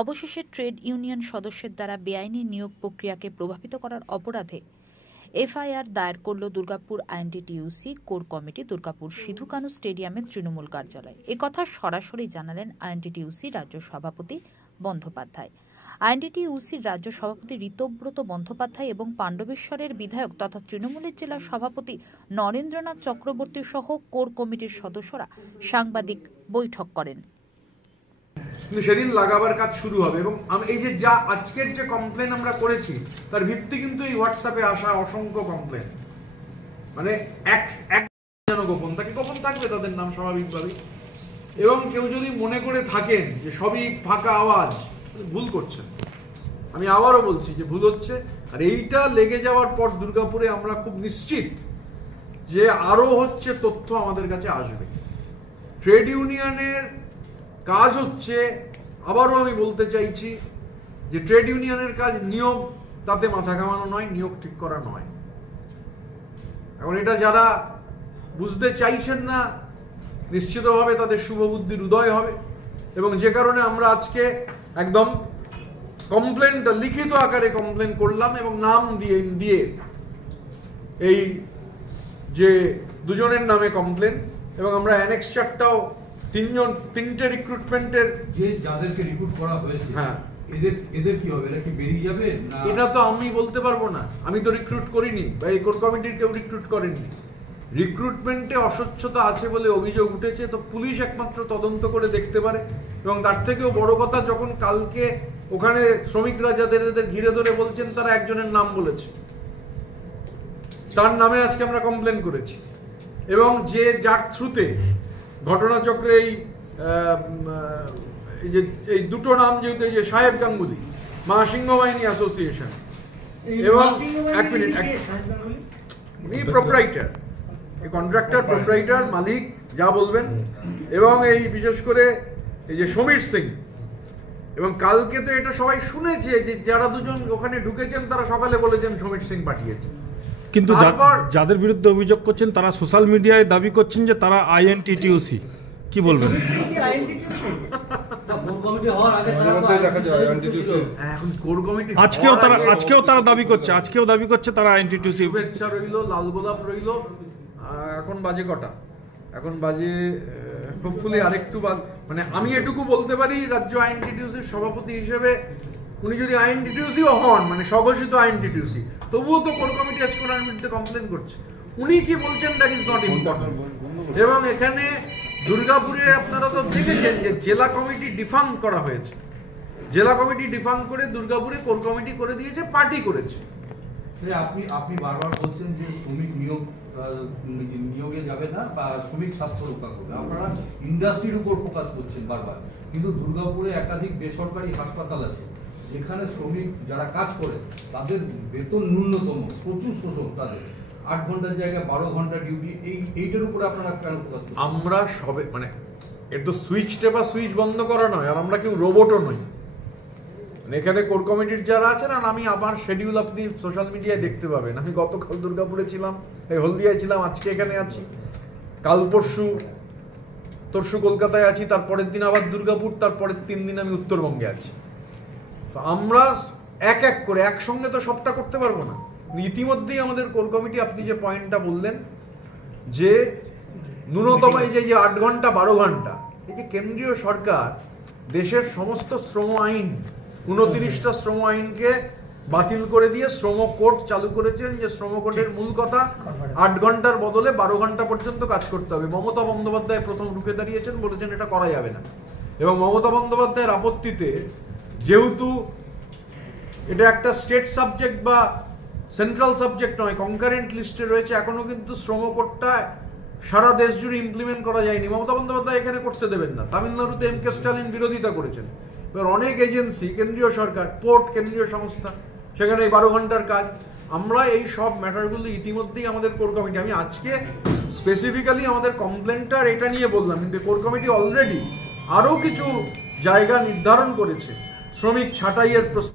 অবশেষে trade union সদস্যের দ্বারা বেআইনি নিয়োগ প্রক্রিয়াকে প্রভাবিত করার অপরাধে এফআইআর দায়ের করল Durgapur INTTUC core committee Durgapur Sidhu Kanu স্টেডিয়ামের তৃণমূল কার্যালয়। একথা সরাসরি জানালেন আইএনটিটিইউসি রাজ্য সভাপতি বন্দ্যোপাধ্যায়। আইএনটিটিইউসির রাজ্য সভাপতি ঋতব্রত বন্দ্যোপাধ্যায় এবং পাণ্ডবেশ্বরের বিধায়ক তথা তৃণমূলের জেলা সভাপতি নরেন্দ্রনাথ চক্রবর্তী সহ কোর কমিটির সদস্যরা সাংবাদিক বৈঠক করেন। কিন্তু সেদিন লাগাবার কাজ শুরু হবে এবং এই যে যা আজকের যে কমপ্লেন আমরা করেছি তার ভিত্তি কিন্তু এই হোয়াটসঅ্যাপে আসা অসংখ্য কমপ্লেন, মানে এক গোপন থাকে, গোপন থাকবে তাদের নাম স্বাভাবিকভাবেই। এবং কেউ যদি মনে করে থাকেন যে সবই ফাঁকা আওয়াজ, ভুল করছেন। আমি আবারও বলছি যে ভুল হচ্ছে। আর এইটা লেগে যাওয়ার পর দুর্গাপুরে আমরা খুব নিশ্চিত যে আরো হচ্ছে তথ্য আমাদের কাছে আসবে। ট্রেড ইউনিয়নের কাজ হচ্ছে, আবারও আমি বলতে চাইছি যে ট্রেড ইউনিয়নের কাজ নিয়োগ, তাতে মাথা ঘামানো নয়, নিয়োগ ঠিক করা নয়। এখন এটা যারা বুঝতে চাইছেন না, নিশ্চিতভাবে তাদের শুভবুদ্ধির উদয় হবে। এবং যে কারণে আমরা আজকে একদম কমপ্লেনটা লিখিত আকারে কমপ্লেন করলাম এবং নাম দিয়ে এই যে দুজনের নামে কমপ্লেন, এবং আমরা অ্যানেক্সচারটাও তিনটে রিক্রুটমেন্টের যে যাদেরকে রিক্রুট করা হয়েছে, হ্যাঁ, এদের কি হবে? এরা কি বেরিয়ে যাবে না? এটা তো আমি বলতে পারবো না, আমি তো রিক্রুট করিনি বা এই কোর কমিটির কেউ রিক্রুট করেনি। রিক্রুটমেন্টে অস্বচ্ছতা আছে বলে অভিযোগ উঠেছে, তো পুলিশ একমাত্র তদন্ত করে দেখতে পারে। এবং তার থেকেও বড় কথা, যখন কালকে ওখানে শ্রমিকরা যাদের ঘিরে ধরে বলছেন তারা একজনের নাম বলেছে, তার নামে আজকে আমরা কমপ্লেন করেছি। এবং যে যার থ্রুতে ঘটনাচক্রে এই দুটো নাম, যেহেতু এই যে সাহেব গাঙ্গুলি, মা সিংহ বাহিনী অ্যাসোসিয়েশন, এবং এক মিনিট, উনি প্রোপ্রাইটার, এই কন্ট্রাক্টর, প্রোপ্রাইটার, মালিক, যা বলবেন। এবং এই বিশেষ করে এই যে সমীর সিং, এবং কালকে তো এটা সবাই শুনেছে যে যারা দুজন ওখানে ঢুকেছেন তারা সকালে বলেছেন সমীর সিং পাঠিয়েছে। কিন্তু যাদের বিরুদ্ধে অভিযোগ করছেন তারা সোশ্যাল মিডিয়ায় দাবি করছেন যে তারা আইএনটিটিইউসি, কি বলবেন? আজকেও তারা দাবি করছে তারা আইএনটিটিইউসি। শুভেচ্ছা রইল, লাল গোলাপ রইল। এখন বাজে কটা? এখন বাজে হোপফুলি আরেকটু মানে আমি এটুকু বলতে পারি, রাজ্য আইএনটিটিইউসির সভাপতি হিসেবে উনি যদি আইএনটিটিইউসিও হন, মানে স্বঘোষিত আইএনটিটিইউসি, তবুও তো কোর কমিটি আজকে ওনার বিরুদ্ধে কমপ্লেন করছে। উনি কি বলছেন দ্যাট ইজ নট ইম্পর্টেন্ট। এবং এখানে দুর্গাপুরে আপনারা তো দেখেছেন যে জেলা কমিটি ডিফাং করা হয়েছে। জেলা কমিটি ডিফাং করে দুর্গাপুরে কোর কমিটি করে দিয়েছে, পার্টি করেছে। আপনি বারবার বলছেন যে শ্রমিক নিয়োগে যাবে না বা শ্রমিক স্বাস্থ্য রক্ষা করবে, আপনারা ইন্ডাস্ট্রির উপর ফোকাস করছেন বারবার। কিন্তু দুর্গাপুরে একাধিক বেসরকারি হাসপাতাল আছে যেখানে শ্রমিক যারা কাজ করে তাদের বেতন ন্যূনতম, প্রচুর শোষণ তাদের, 8 ঘন্টার জায়গায় 12 ঘন্টা ডিউটি। এইটার উপরে আপনারা কেন ফোকাস করছেন? আমরা সবে, মানে এর তো সুইচ টেপা সুইচ বন্ধ করা নয়, আর আমরা কেউ রোবটও নই। এখানে কোর কমিটির যারা আছেন, আর আমি আমার শিডিউল আপনি সোশ্যাল মিডিয়ায় দেখতে পাবেন। আমি গতকাল দুর্গাপুরে ছিলাম, এই হলদিয়ায় ছিলাম, আজকে এখানে আছি, কাল তরশু কলকাতায় আছি, তারপরের দিন আবার দুর্গাপুর, তারপরের 3 দিন আমি উত্তরবঙ্গে আছি। তো আমরা এক এক করে একসঙ্গে তো সবটা করতে পারবো না। ইতিমধ্যেই আমাদের কোর কমিটি, আপনি যে পয়েন্টটা বললেন যে ন্যূনতম এই যে 8 ঘন্টা 12 ঘন্টা, এই যে কেন্দ্রীয় সরকার দেশের সমস্ত শ্রম আইন, 29টা শ্রম আইনকে বাতিল করে দিয়ে শ্রম কোড চালু করেছেন, যে শ্রম কোডের মূল কথা 8 ঘন্টার বদলে 12 ঘন্টা পর্যন্ত কাজ করতে হবে। মমতা বন্দ্যোপাধ্যায় প্রথম রুখে দাঁড়িয়েছেন, বলেছেন এটা করা যাবে না। এবং মমতা বন্দ্যোপাধ্যায়ের আপত্তিতে, যেহেতু এটা একটা স্টেট সাবজেক্ট বা সেন্ট্রাল সাবজেক্ট নয়, কনকারেন্ট লিস্টে রয়েছে, এখনো কিন্তু শ্রম কোডটা সারা দেশ জুড়ে ইমপ্লিমেন্ট করা যায়নি। মমতা বন্দ্যোপাধ্যায় এখানে করতে দেবেন না। তামিলনাড়ুতে এম কে স্টালিন বিরোধিতা করেছেন। এবার অনেক এজেন্সি, কেন্দ্রীয় সরকার, পোর্ট কেন্দ্রীয় সংস্থা, সেখানে 12 ঘন্টার কাজ। আমরা এই সব ম্যাটারগুলো ইতিমধ্যেই আমাদের কোর কমিটি, আমি আজকে স্পেসিফিক্যালি আমাদের কমপ্লেনটার এটা নিয়ে বললাম, কিন্তু কোর কমিটি অলরেডি আরও কিছু জায়গা নির্ধারণ করেছে শ্রমিক ছাঁটাইয়ের প্রস্তাব।